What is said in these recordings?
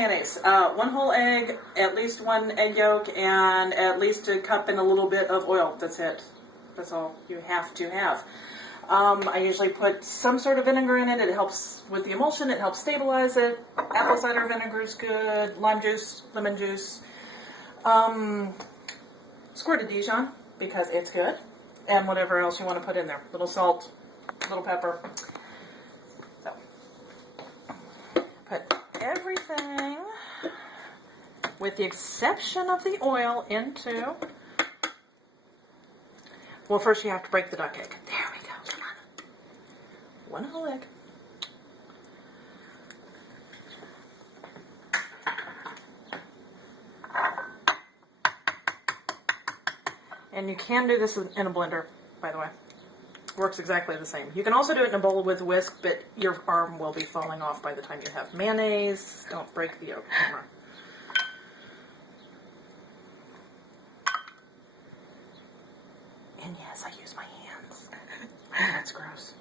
mayonnaise. 1 whole egg, at least 1 egg yolk, and at least a cup and a little bit of oil. That's it. That's all you have to have. I usually put some sort of vinegar in it. It helps with the emulsion. It helps stabilize it. Apple cider vinegar is good. Lime juice, lemon juice. Squirt of Dijon, because it's good. And whatever else you want to put in there. Little salt, little pepper. So, put everything, with the exception of the oil, into... Well, first you have to break the duck egg. There we go. Come on. 1 whole egg. And you can do this in a blender, by the way. Works exactly the same. You can also do it in a bowl with whisk, but your arm will be falling off by the time you have mayonnaise. Don't break the yolk, Tamara. And yes, I use my hands. That's gross.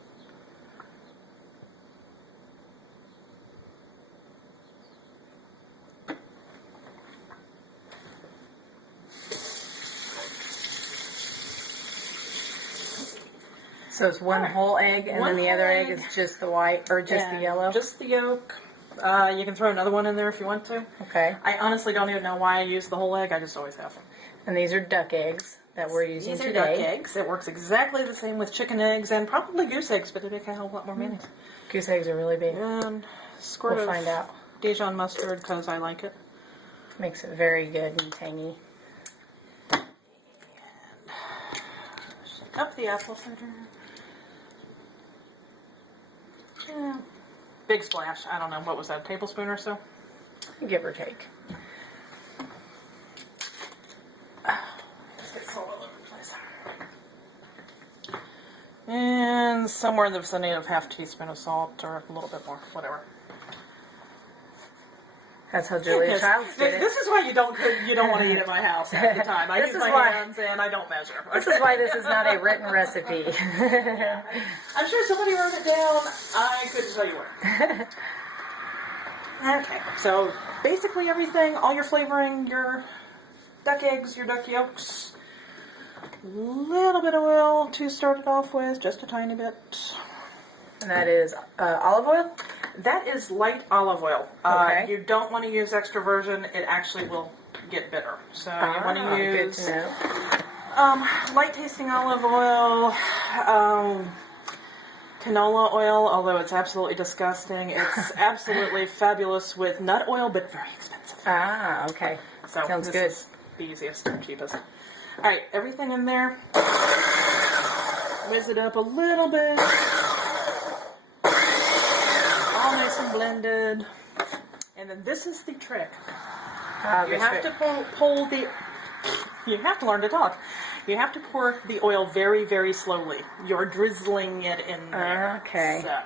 So it's 1 whole egg, and then the other egg is just the white, or just the yellow? Just the yolk. You can throw another one in there if you want to. Okay. I honestly don't even know why I use the whole egg. I just always have them. And these are duck eggs that we're using today. These are duck eggs. It works exactly the same with chicken eggs and probably goose eggs, but they make a hell of a lot more mayonnaise. Goose eggs are really big. And squirt find out. Dijon mustard because I like it. Makes it very good and tangy. And up the apple cider. Yeah. Big splash. I don't know. What was that? A tablespoon or so? Give or take. And somewhere in the vicinity of half teaspoon of salt or a little bit more, whatever. That's how Julia Childs did it. This is why you don't want to eat at my house half the time. I use my hands and I don't measure. This is why this is not a written recipe. Yeah. I'm sure somebody wrote it down. I couldn't tell you where. Okay, so basically everything, all your flavoring, your duck eggs, your duck yolks, a little bit of oil to start it off with, just a tiny bit. And that is olive oil? That is light olive oil. Okay. You don't want to use extra virgin. It actually will get bitter. So you want to use good to know. light tasting olive oil, canola oil, although it's absolutely disgusting. It's absolutely fabulous with nut oil, but very expensive. Ah, okay. So sounds this good. is the easiest and cheapest. All right, everything in there. Whiz it up a little bit. All nice and blended. And then this is the trick. You have to pull the... You have to learn to talk. You have to pour the oil very, very slowly. You're drizzling it in there. Okay. So...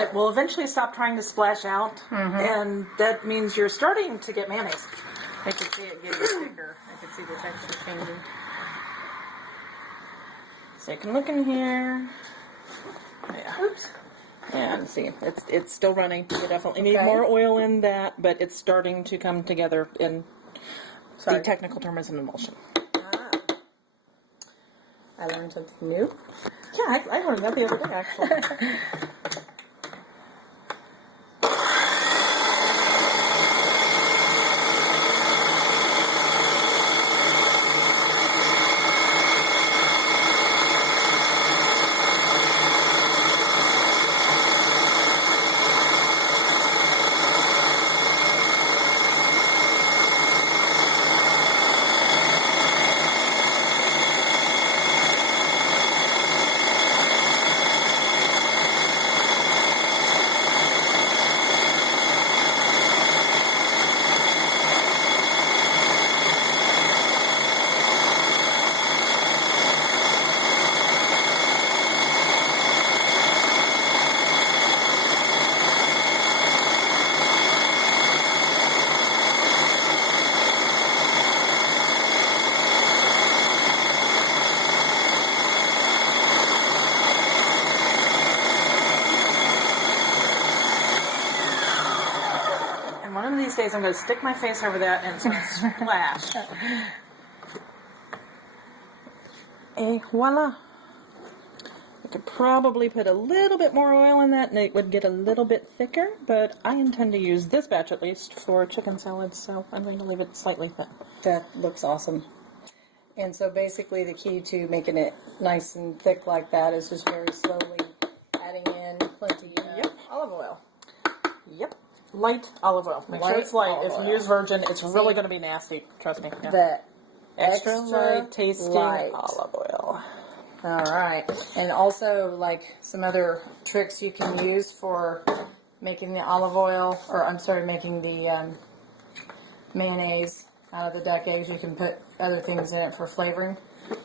It will eventually stop trying to splash out, and that means you're starting to get mayonnaise. I can see it getting thicker. I can see the texture changing. So you can look in here. Yeah. Oops. Yeah, see, it's still running. You definitely need more oil in that, but it's starting to come together. In the technical term is an emulsion. I learned something new. Yeah, I learned that the other day, actually. One of these days I'm going to stick my face over that and it's going to splash. Et voila. I could probably put a little bit more oil in that and it would get a little bit thicker, but I intend to use this batch at least for chicken salad, so I'm going to leave it slightly thin. That looks awesome. And so basically the key to making it nice and thick like that is just very slowly adding in plenty of olive oil. Yep. Light olive oil. Make sure it's light. If you use virgin, it's really going to be nasty. Trust me. Yeah. The Extra light tasting light olive oil. Alright. And also, like, some other tricks you can use for making the olive oil, or I'm sorry, making the mayonnaise out of the duck eggs. You can put other things in it for flavoring.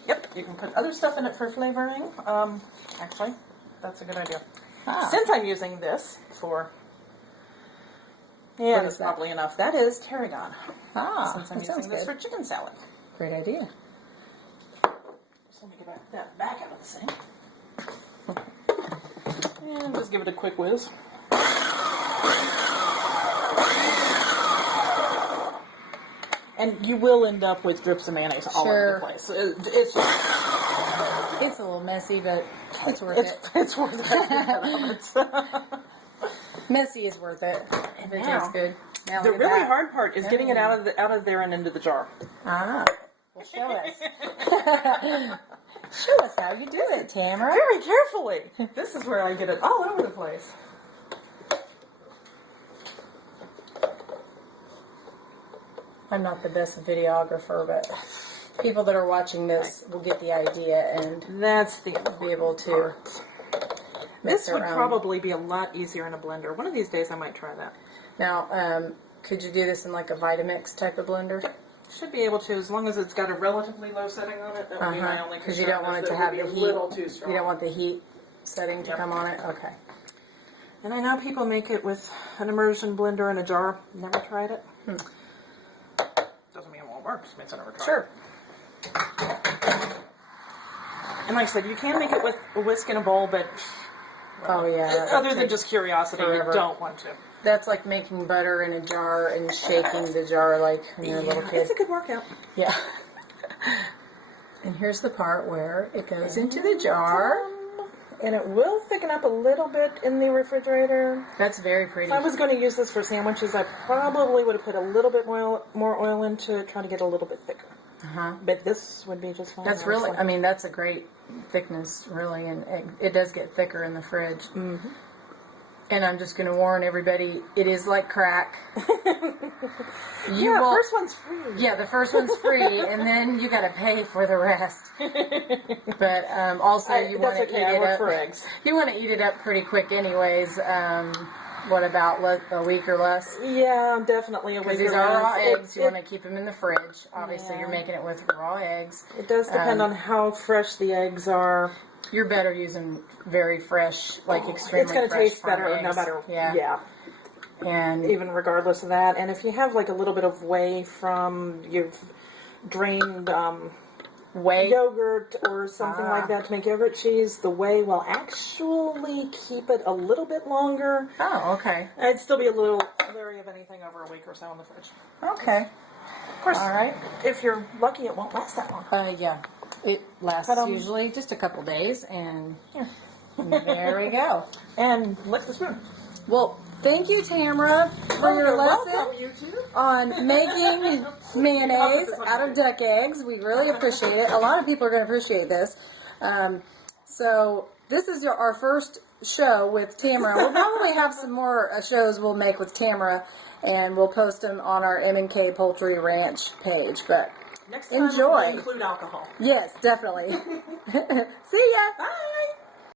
Yep, you can put other stuff in it for flavoring. Actually, that's a good idea. Ah. Since I'm using this for... Yeah, that's probably enough. That is tarragon. Ah, since I'm that sounds using this good. for chicken salad. Great idea. So let me get that back out of the sink. And just give it a quick whiz. And you will end up with drips of mayonnaise all over the place. It's a little messy, but it's worth it. It's worth it. Messy is worth it. If it tastes good. Now The look at really that. hard part is getting it out of there and into the jar. Ah, well, show us. Show us how you do it, Tamara. Very carefully. This is where I get it all over the place. I'm not the best videographer, but people that are watching this will get the idea and That's the be able to make This their would own. probably be a lot easier in a blender. One of these days I might try that. Now, could you do this in like a Vitamix type of blender? Should be able to, as long as it's got a relatively low setting on it. That would be my only concern. Because you don't want it to have the a heat. little too strong. You don't want the heat setting to come on it. Okay. And I know people make it with an immersion blender in a jar. Never tried it. Doesn't mean it won't work. Just means I never tried Sure. it. And like I said, you can make it with a whisk in a bowl, but Oh yeah. other than just curiosity, forever. you don't want to. That's like making butter in a jar and shaking the jar like when you're a little kid. It's a good workout. Yeah. And here's the part where it goes into the jar. And it will thicken up a little bit in the refrigerator. That's very pretty. If I was going to use this for sandwiches, I probably would have put a little bit more oil into it, trying to get a little bit thicker. But this would be just fine. That's really, honestly. I mean, that's a great thickness, really, and it does get thicker in the fridge. Mm-hmm. And I'm just going to warn everybody, it is like crack. First one's free. Yeah, the first one's free, and then you got to pay for the rest. But also, you want to eat it up. For eggs. You want to eat it up pretty quick, anyways. What about a week or less? Yeah, definitely a week or less. Because these are raw eggs. You want to keep them in the fridge. Obviously, you're making it with raw eggs. It does depend on how fresh the eggs are. You're better using very fresh, like extremely It's going to fresh taste better eggs. no matter. Yeah. And even regardless of that. And if you have like a little bit of whey from you've drained whey yogurt or something like that to make yogurt cheese, the whey will actually keep it a little bit longer. Oh, okay. I'd still be a little leery of anything over a week or so in the fridge. Okay. Of course, all right. If you're lucky, it won't last that long. Yeah. It lasts usually just a couple days, and there we go. And lick the spoon. Well, thank you, Tamara, for your lesson Welcome, you two. on making mayonnaise out of duck eggs. We really appreciate it. A lot of people are going to appreciate this. So this is our first show with Tamara. We'll probably have some more shows we'll make with Tamara, and we'll post them on our M&K Poultry Ranch page. But Next time enjoy. we'll include alcohol. Yes, definitely. See ya. Bye.